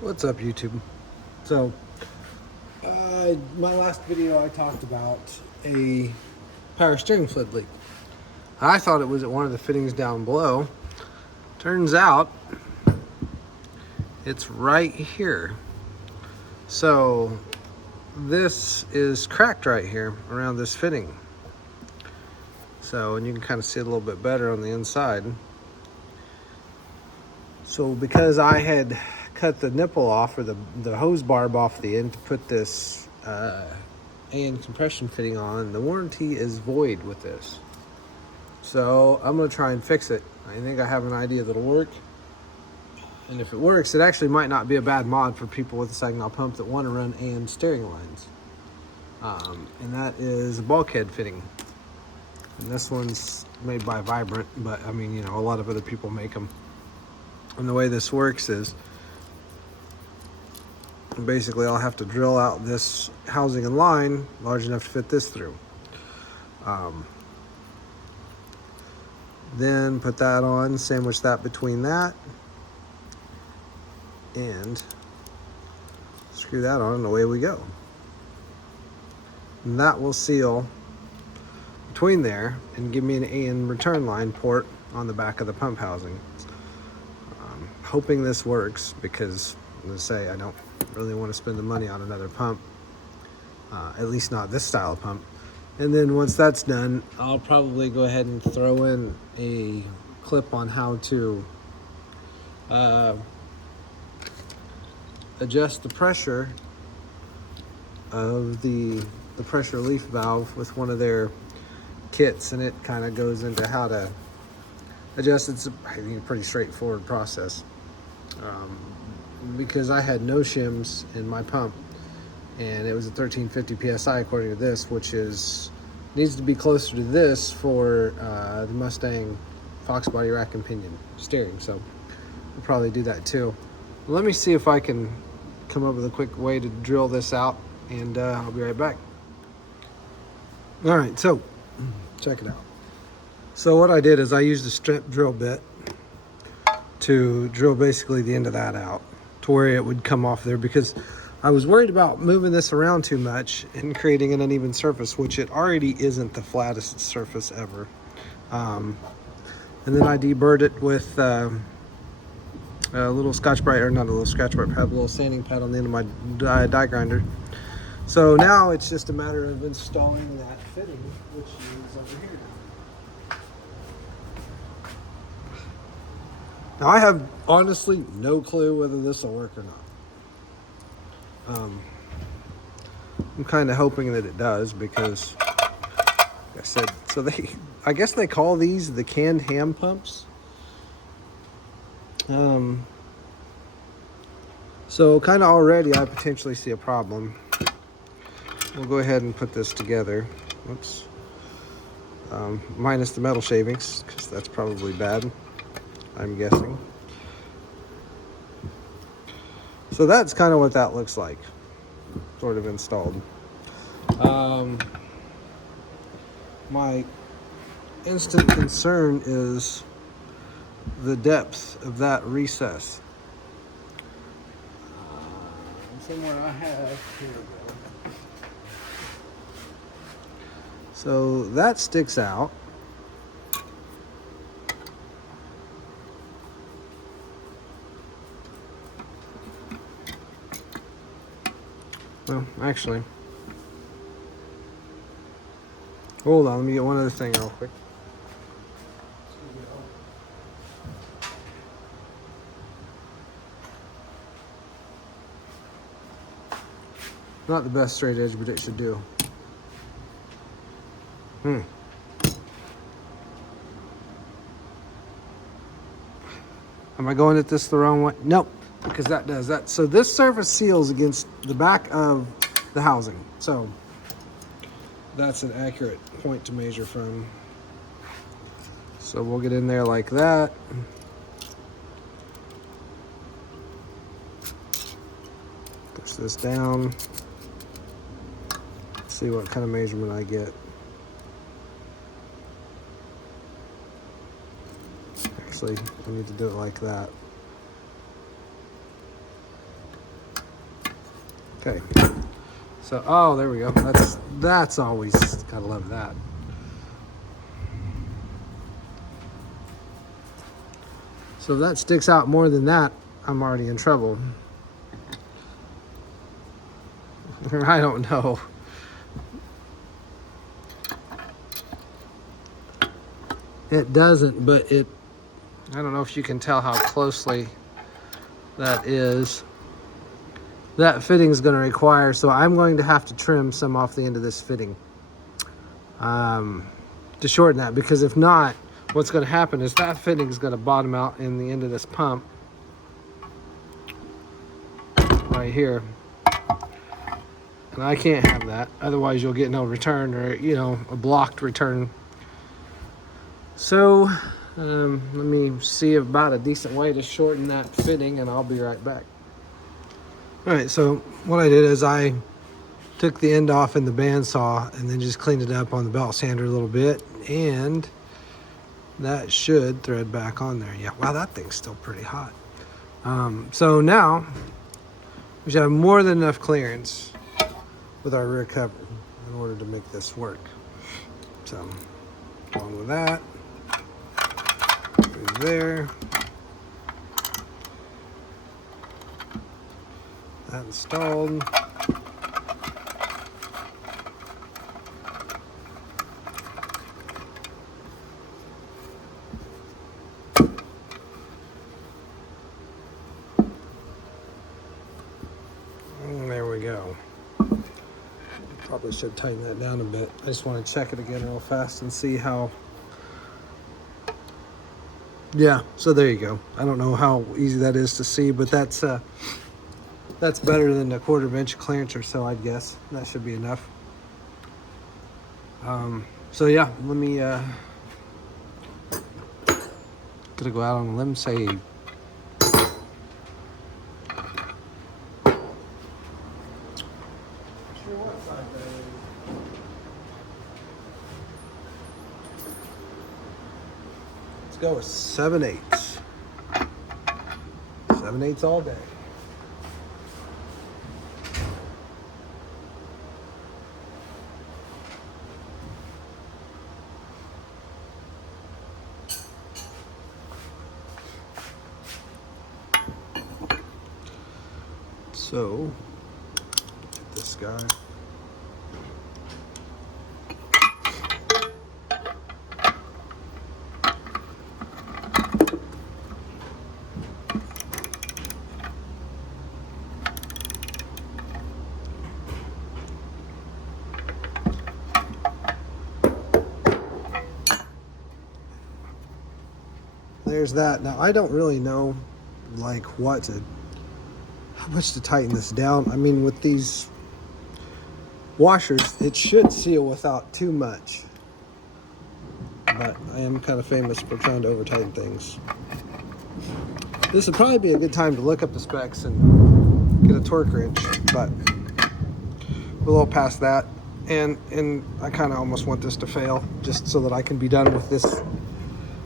What's up, YouTube? So, my last video I talked about a power steering fluid leak. I thought it was at one of the fittings down below. Turns out it's right here. So this is cracked right here around this fitting. So, and you can kind of see it a little bit better on the inside. So because I had cut the nipple off, or the hose barb off the end to put this AN compression fitting on, the warranty is void with this. So I'm gonna try and fix it. I think I have an idea that'll work. And if it works, it actually might not be a bad mod for people with a Saginaw pump that want to run AN steering lines. And that is a bulkhead fitting. And this one's made by Vibrant, but I mean, you know, a lot of other people make them. And the way this works is basically I'll have to drill out this housing and line large enough to fit this through. Then put that on, sandwich that between that, and screw that on, and away we go. And that will seal between there and give me an AN return line port on the back of the pump housing. Hoping this works, because as I say, I don't really want to spend the money on another pump, at least not this style of pump. And then once that's done, I'll probably go ahead and throw in a clip on how to adjust the pressure of the pressure relief valve with one of their kits, and it kind of goes into how to adjust. It's I think a pretty straightforward process, because I had no shims in my pump, and it was a 1350 psi according to this, which needs to be closer to this for the Mustang Fox body rack and pinion steering. So we'll probably do that too. Let me see if I can come up with a quick way to drill this out, and I'll be right back. All right, so check it out. So what I did is I used a strip drill bit to drill basically the end of that out to where it would come off there, because I was worried about moving this around too much and creating an uneven surface, which it already isn't the flattest surface ever. And then I deburred it with a little Scotch-Brite, or not a little Scotch-Brite pad, a little sanding pad on the end of my die grinder. So now it's just a matter of installing that fitting, which is over here. Now I have honestly no clue whether this will work or not. I'm kind of hoping that it does, because like I said, so I guess they call these the canned ham pumps. So kind of already I potentially see a problem. We'll go ahead and put this together. Oops. Minus the metal shavings, because that's probably bad, I'm guessing. So that's kind of what that looks like, sort of installed. My instant concern is the depth of that recess. Somewhere I have, here we go. So that sticks out. Well, actually, hold on, let me get one other thing real quick. Not the best straight edge, but it should do. Am I going at this the wrong way? Nope, because that does that. So this surface seals against the back of the housing. So that's an accurate point to measure from. So we'll get in there like that. Push this down. See what kind of measurement I get. Actually, I need to do it like that. Okay. So, oh, there we go. That's always, gotta love that. So if that sticks out more than that, I'm already in trouble. I don't know. It doesn't, but I don't know if you can tell how closely that is. That fitting is going to require, so I'm going to have to trim some off the end of this fitting to shorten that, because if not, what's going to happen is that fitting is going to bottom out in the end of this pump right here. And I can't have that. Otherwise, you'll get no return, or, you know, a blocked return. So let me see about a decent way to shorten that fitting, and I'll be right back. All right, so what I did is I took the end off in the bandsaw and then just cleaned it up on the belt sander a little bit, and that should thread back on there. Yeah, wow, that thing's still pretty hot. So now we should have more than enough clearance with our rear cover in order to make this work. So along with that, through there, that installed. And there we go. Probably should tighten that down a bit. I just want to check it again real fast and see how. Yeah, so there you go. I don't know how easy that is to see, but that's better than a 1/4 inch clearance or so, I'd guess. That should be enough. So yeah, let me gonna go out on a limb, say let's go with 7/8. 7/8 all day. So, get this guy. There's that. Now, I don't really know, like, how much to tighten this down. I mean, with these washers, it should seal without too much. But I am kind of famous for trying to over tighten things. This would probably be a good time to look up the specs and get a torque wrench, but we're a little past that. And I kind of almost want this to fail just so that I can be done with this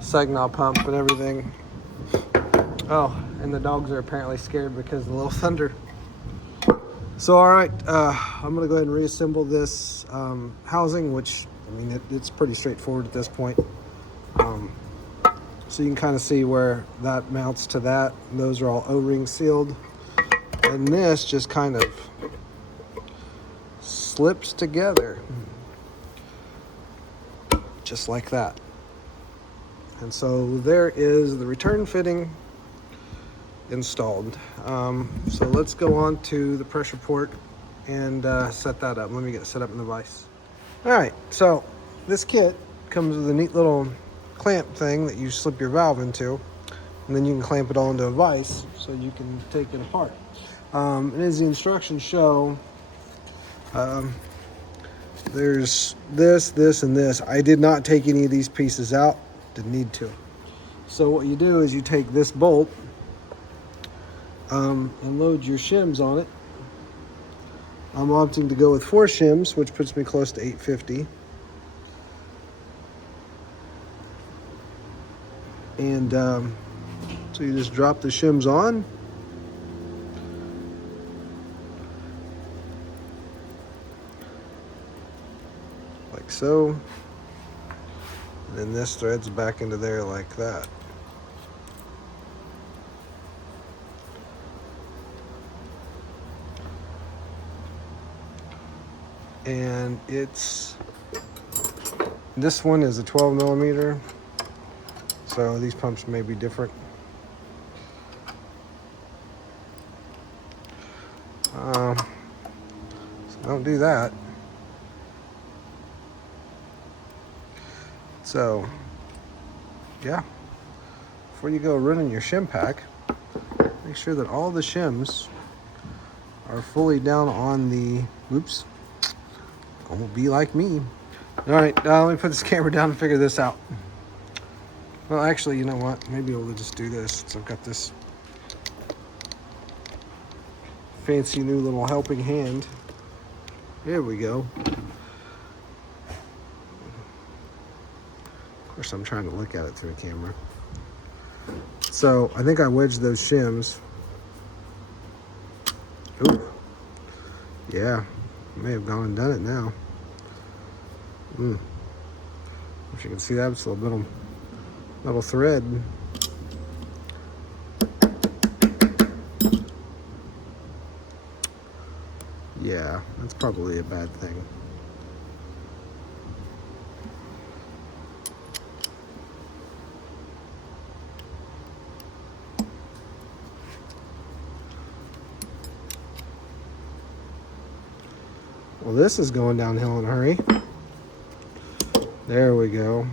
Saginaw pump and everything. Oh, and the dogs are apparently scared because of the little thunder. So, all right, I'm gonna go ahead and reassemble this housing, which, I mean, it's pretty straightforward at this point. So you can kind of see where that mounts to that. Those are all O-ring sealed. And this just kind of slips together, just like that. And so there is the return fitting installed. So let's go on to the pressure port and set that up. Let me get set up in the vise. All right, so this kit comes with a neat little clamp thing that you slip your valve into, and then you can clamp it all into a vise so you can take it apart. And as the instructions show, there's this, and this. I did not take any of these pieces out, didn't need to. So what you do is you take this bolt and load your shims on it. I'm opting to go with 4 shims, which puts me close to 850. And so you just drop the shims on. like so. And then this threads back into there like that. And this one is a 12 millimeter, so these pumps may be different. So don't do that. So yeah, before you go running your shim pack, make sure that all the shims are fully down on the, oops, don't be like me. All right, let me put this camera down and figure this out. Well, actually, you know what? Maybe we'll just do this since I've got this fancy new little helping hand. There we go. Of course, I'm trying to look at it through the camera. So I think I wedged those shims. Ooh. Yeah, may have gone and done it now. If you can see that, it's a little thread. Yeah, that's probably a bad thing. Well, this is going downhill in a hurry. There we go.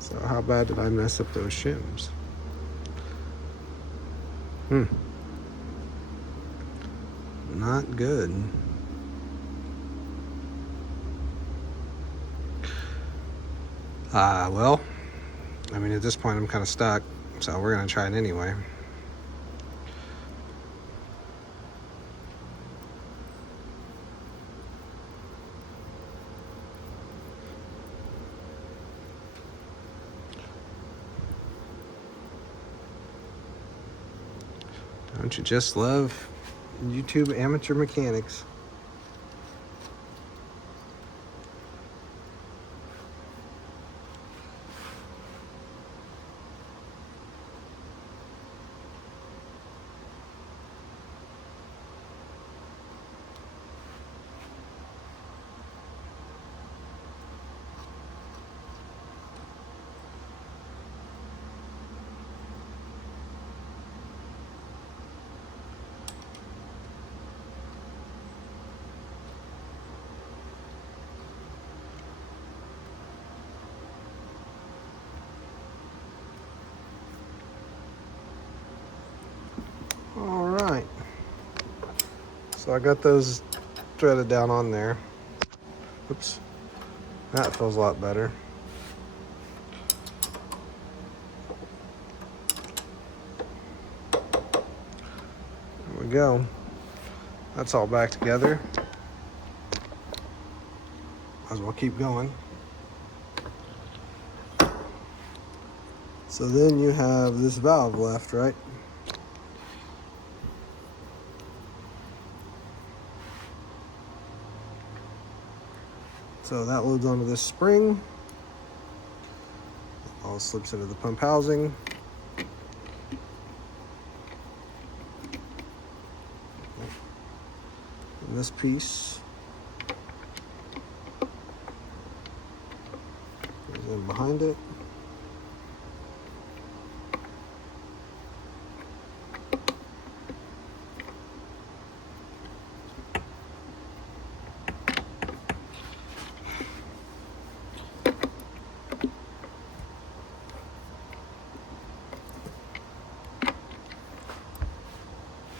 So how bad did I mess up those shims? Not good. Well, I mean, at this point I'm kind of stuck, so we're gonna try it anyway. Don't you just love YouTube amateur mechanics? All right, so I got those threaded down on there. Oops, that feels a lot better. There we go. That's all back together. Might as well keep going. So then you have this valve left, right? So that loads onto this spring. All slips into the pump housing. And this piece goes in behind it.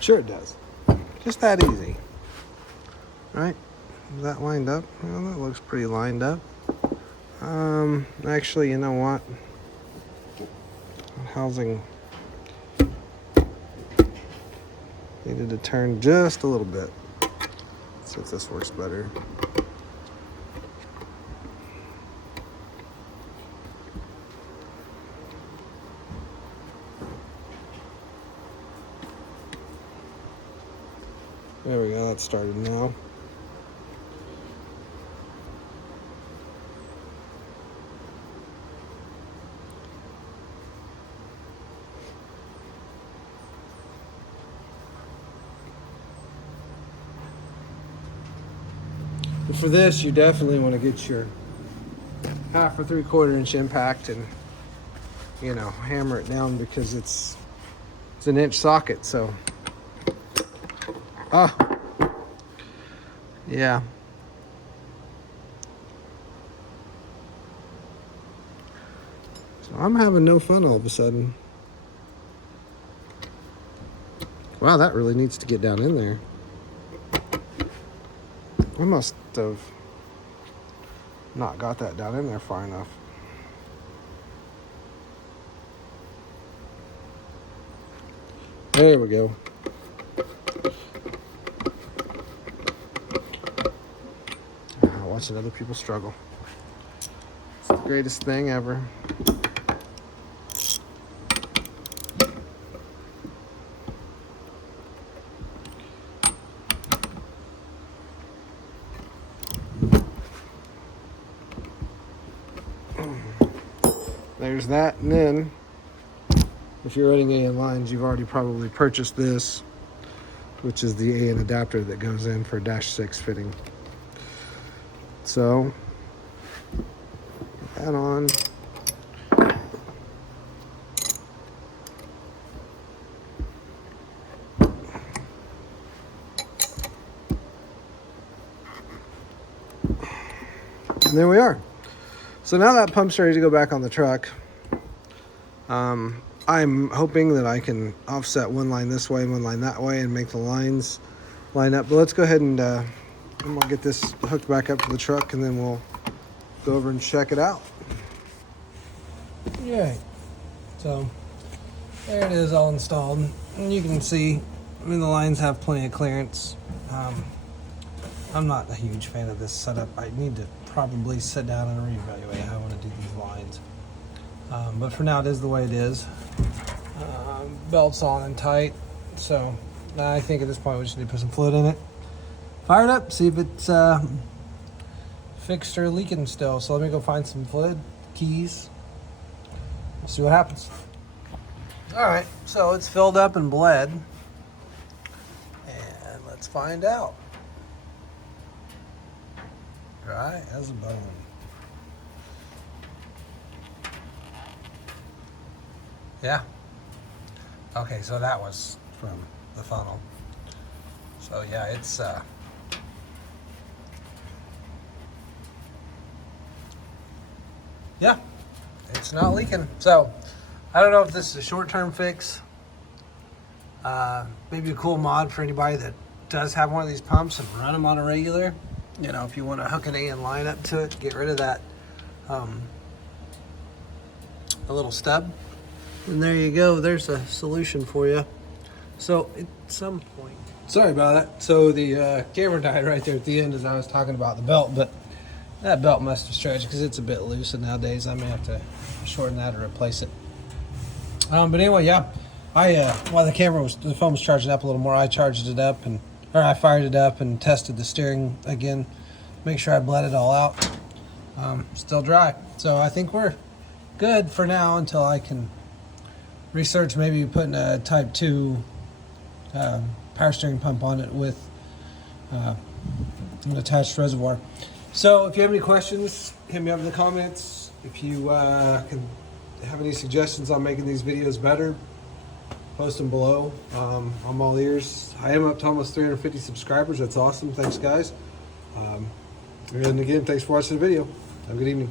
Sure it does. Just that easy. Right? Is that lined up? Well, that looks pretty lined up. Actually, you know what? Housing needed to turn just a little bit. Let's see if this works better. There we go, that started now. But for this, you definitely want to get your 1/2 or 3/4 inch impact and, you know, hammer it down because it's an inch socket. So, oh, yeah. So I'm having no fun all of a sudden. Wow, that really needs to get down in there. I must have not got that down in there far enough. There we go. Watching other people struggle. It's the greatest thing ever. There's that, and then if you're running AN lines, you've already probably purchased this, which is the AN adapter that goes in for -6 fitting. So, put that on. And there we are. So now that pump's ready to go back on the truck. I'm hoping that I can offset one line this way and one line that way and make the lines line up. But let's go ahead and we'll get this hooked back up to the truck, and then we'll go over and check it out. Yeah. So there it is, all installed. And you can see, I mean, the lines have plenty of clearance. I'm not a huge fan of this setup. I need to probably sit down and reevaluate how I want to do these lines. But for now, it is the way it is. Belt's on and tight. So I think at this point we just need to put some fluid in it. Fire it up, see if it's fixed or leaking still. So let me go find some fluid, keys. See what happens. All right, so it's filled up and bled. And let's find out. Dry as a bone. Yeah. Okay, so that was from the funnel. So yeah, it's yeah, it's not leaking. So I don't know if this is a short-term fix. Maybe a cool mod for anybody that does have one of these pumps and run them on a regular. You know, if you want to hook an AN line up to it, get rid of that a little stub. And there you go. There's a solution for you. So at some point, sorry about that. So the camera died right there at the end as I was talking about the belt, but that belt must have stretched because it's a bit loose, and nowadays I may have to shorten that or replace it. But anyway, yeah, while the phone was charging up a little more, I charged it up I fired it up and tested the steering again, make sure I bled it all out. Still dry. So I think we're good for now until I can research maybe putting a Type 2 power steering pump on it with an attached reservoir. So if you have any questions, hit me up in the comments. If you can have any suggestions on making these videos better, post them below. I'm all ears. I am up to almost 350 subscribers. That's awesome. Thanks, guys. And again, thanks for watching the video. Have a good evening.